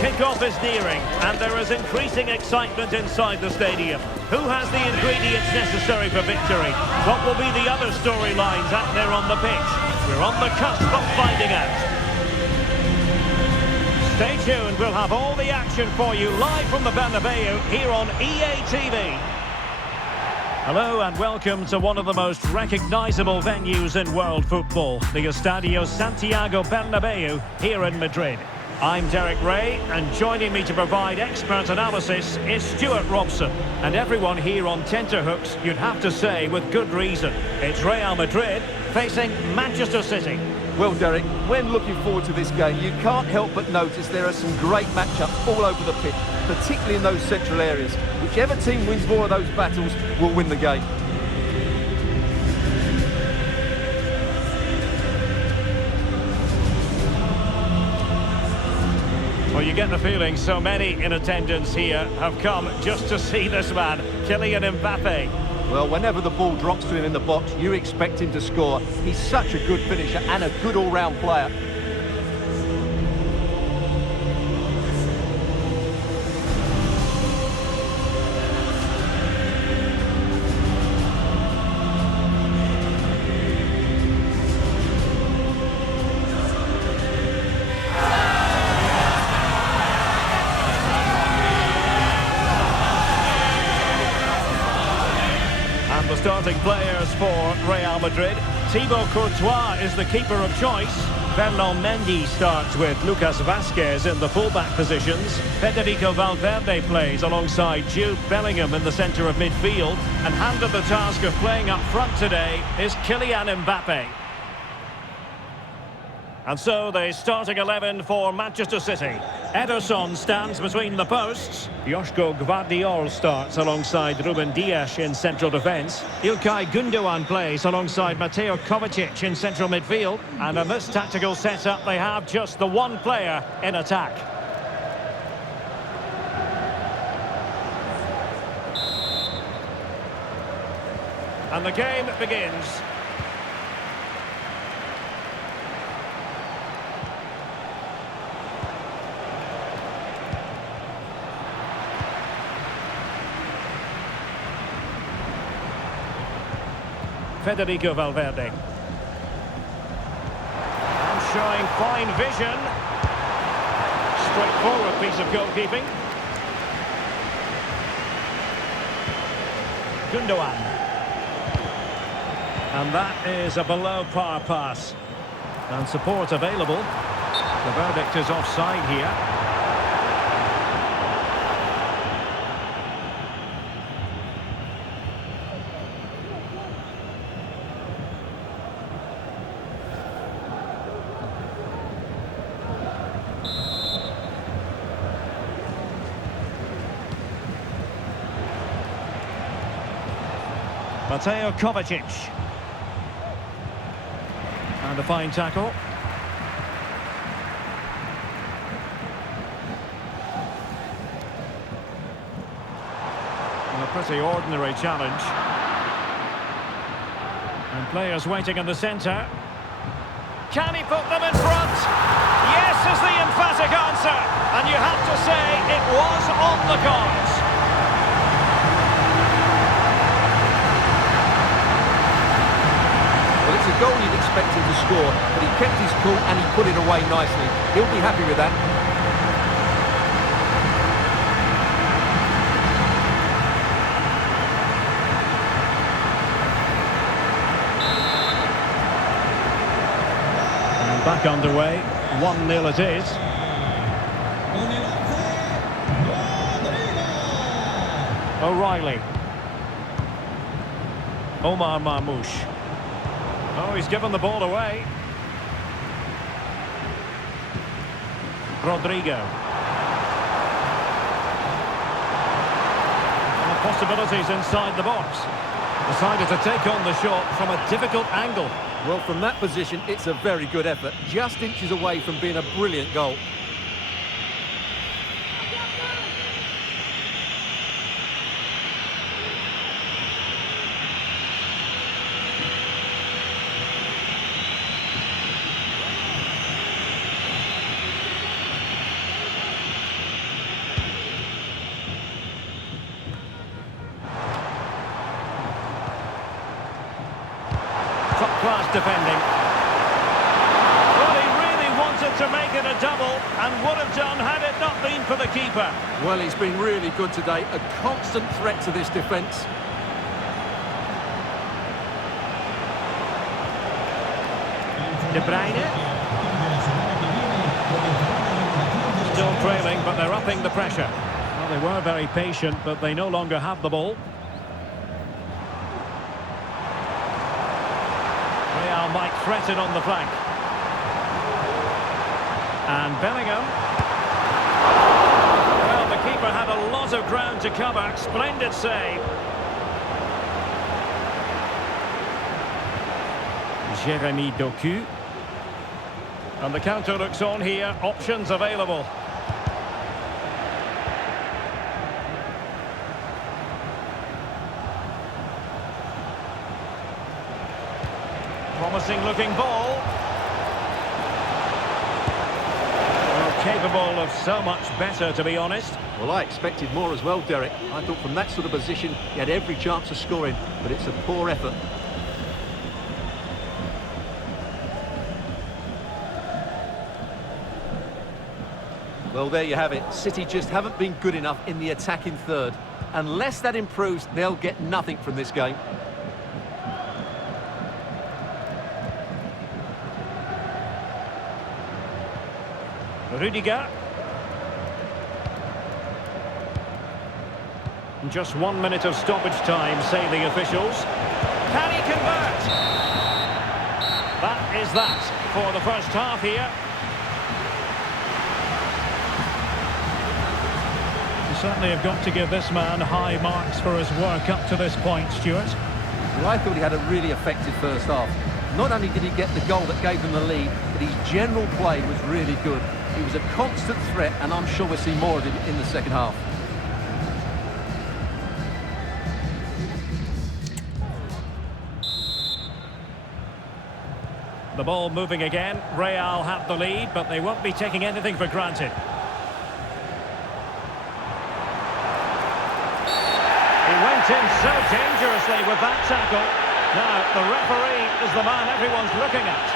Kickoff is nearing, and there is increasing excitement inside the stadium. Who has the ingredients necessary for victory? What will be the other storylines out there on the pitch? We're on the cusp of finding out. Stay tuned, we'll have all the action for you live from the Bernabeu here on EA TV. Hello and welcome to one of the most recognisable venues in world football, the Estadio Santiago Bernabeu here in Madrid. I'm Derek Ray, and joining me to provide expert analysis is Stuart Robson. And everyone here on tenterhooks, you'd have to say with good reason. It's Real Madrid facing Manchester City. Well, Derek, when looking forward to this game, you can't help but notice there are some great matchups all over the pitch, particularly in those central areas. Whichever team wins more of those battles will win the game. Well, you get the feeling so many in attendance here have come just to see this man, Kylian Mbappe. Well, whenever the ball drops to him in the box, you expect him to score. He's such a good finisher and a good all-round player. The starting players for Real Madrid. Thibaut Courtois is the keeper of choice. Ferland Mendy starts with Lucas Vázquez in the fullback positions. Federico Valverde plays alongside Jude Bellingham in the centre of midfield. And handed the task of playing up front today is Kylian Mbappe. And so the starting 11 for Manchester City. Ederson stands between the posts. Joško Gvardiol starts alongside Ruben Dias in central defence. İlkay Gündoğan plays alongside Mateo Kovacic in central midfield. And in this tactical setup, they have just the one player in attack. And the game begins. Federico Valverde. And showing fine vision. Straightforward piece of goalkeeping. Gündoğan. And that is a below-par pass. And support available. The verdict is offside here. Mateo Kovacic. And a fine tackle. And a pretty ordinary challenge. And players waiting in the centre. Can he put them in front? Yes is the emphatic answer. And you have to say it was on the cards. It's a goal you'd expect him to score, but he kept his cool and he put it away nicely. He'll be happy with that. And back underway, 1-0 it is. O'Reilly. Omar Marmoush. Oh, he's given the ball away. Rodrigo. And the possibilities inside the box. Decided to take on the shot from a difficult angle. Well, from that position, it's a very good effort. Just inches away from being a brilliant goal. class defending. Well, he really wanted to make it a double and would have done had it not been for the keeper. Well, he's been really good today. A constant threat to this defence. De Bruyne. Still trailing, but they're upping the pressure. Well, they were very patient, but they no longer have the ball. Real might threaten on the flank. And Bellingham. Well, the keeper had a lot of ground to cover. Splendid save. Jeremy Doku. And the counter looks on here. Options available. Promising looking ball. Well, capable of so much better, to be honest. Well, I expected more as well, Derek. I thought from that sort of position he had every chance of scoring, but it's a poor effort. Well, there you have it. City just haven't been good enough in the attacking third. Unless that improves, they'll get nothing from this game. Rudiger. Just 1 minute of stoppage time, say the officials. Can he convert? That is that for the first half here. You certainly have got to give this man high marks for his work up to this point, Stuart. Well, I thought he had a really effective first half. Not only did he get the goal that gave them the lead, but his general play was really good. He was a constant threat, and I'm sure we'll see more of him in the second half. The ball moving again. Real have the lead, but they won't be taking anything for granted. He went in so dangerously with that tackle. Now, the referee is the man everyone's looking at.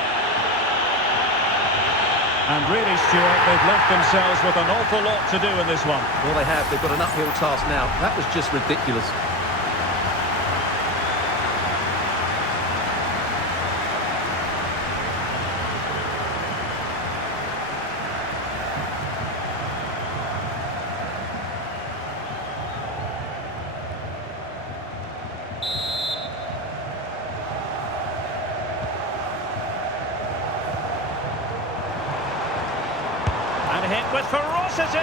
And really, Stuart, they've left themselves with an awful lot to do in this one. Well, they have. They've got an uphill task now. That was just ridiculous. Hit with ferocity.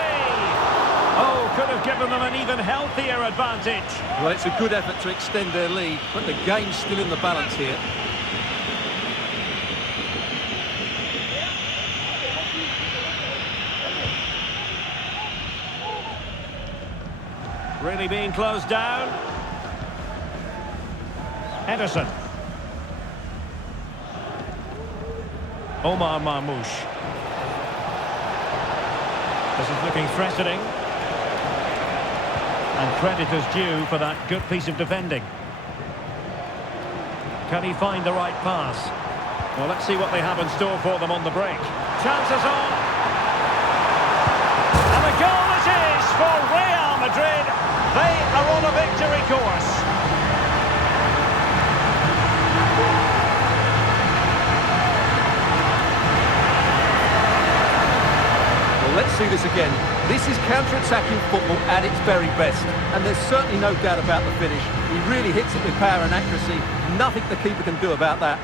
Oh, could have given them an even healthier advantage. Well, it's a good effort to extend their lead, but the game's still in the balance here. Really being closed down. Ederson. Omar Marmoush. This is looking threatening. And credit is due for that good piece of defending. Can he find the right pass? Well, let's see what they have in store for them on the break. Chances on. And the goal it is for Real Madrid. They are on a victory course. Let's see this again. This is counter-attacking football at its very best. And there's certainly no doubt about the finish. He really hits it with power and accuracy. Nothing the keeper can do about that.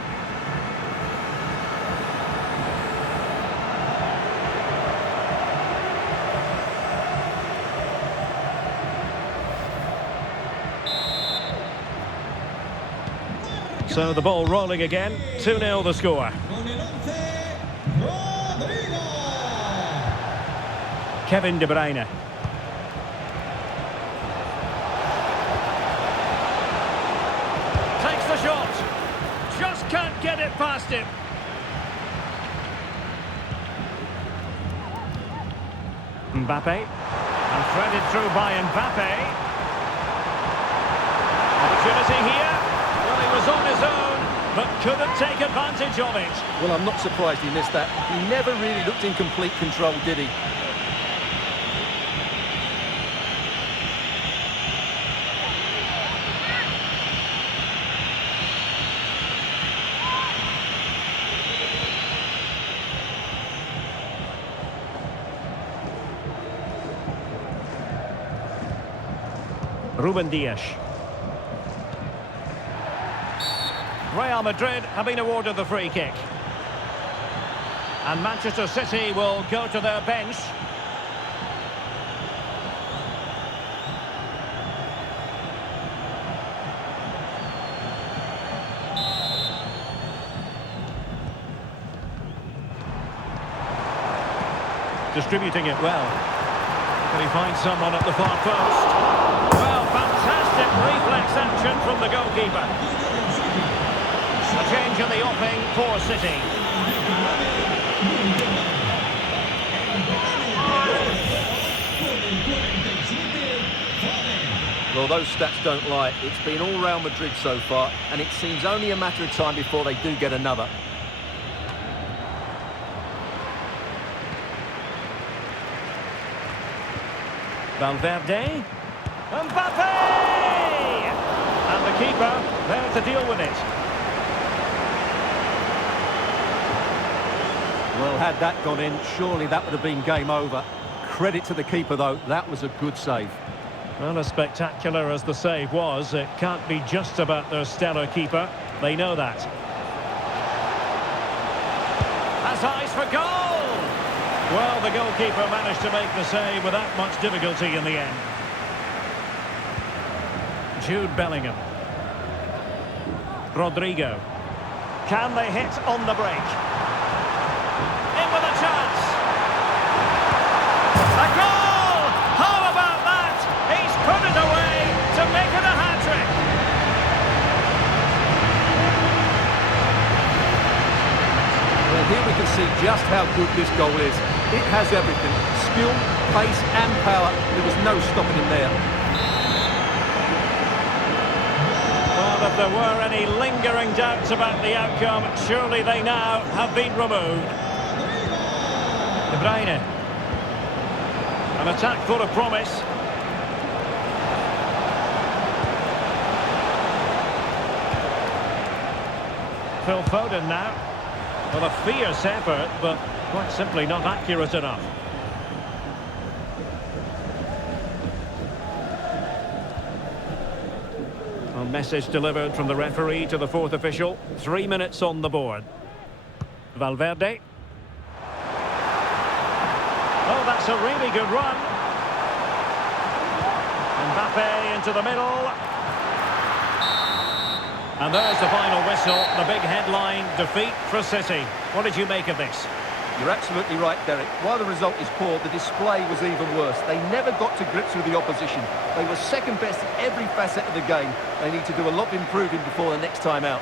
So the ball rolling again. 2-0 the score. Kevin De Bruyne. Takes the shot. Just can't get it past him. Mbappe. And threaded through by Mbappe. Opportunity here. Well, he was on his own. but couldn't take advantage of it. Well, I'm not surprised he missed that. He never really looked in complete control, did he? Ruben Dias. Real Madrid have been awarded the free kick. And Manchester City will go to their bench. Distributing it well. Can he find someone at the far post? Well, fantastic reflex action from the goalkeeper. A change in the offing for City. Well, those stats don't lie. It's been all Real Madrid so far, and it seems only a matter of time before they do get another. Valverde. Mbappe! And the keeper there to deal with it. Well, had that gone in, surely that would have been game over. Credit to the keeper, though. That was a good save. Well, as spectacular as the save was, it can't be just about their stellar keeper. They know that. Has eyes for goal! Well, the goalkeeper managed to make the save without much difficulty in the end. Jude Bellingham. Rodrigo. Can they hit on the break? In with a chance. A goal! How about that? He's put it away to make it a hat-trick. Well, here we can see just how good this goal is. It has everything. Skill, pace and power. There was no stopping him there. Well, if there were any lingering doubts about the outcome, surely they now have been removed. De Bruyne. An attack full of promise. Phil Foden now. Well, a fierce effort, but quite simply not accurate enough. A message delivered from the referee to the fourth official. 3 minutes on the board. Valverde. Oh, that's a really good run. Mbappe into the middle. And there's the final whistle, the big headline, defeat for City. What did you make of this? You're absolutely right, Derek. While the result is poor, the display was even worse. They never got to grips with the opposition. They were second best in every facet of the game. They need to do a lot of improving before the next time out.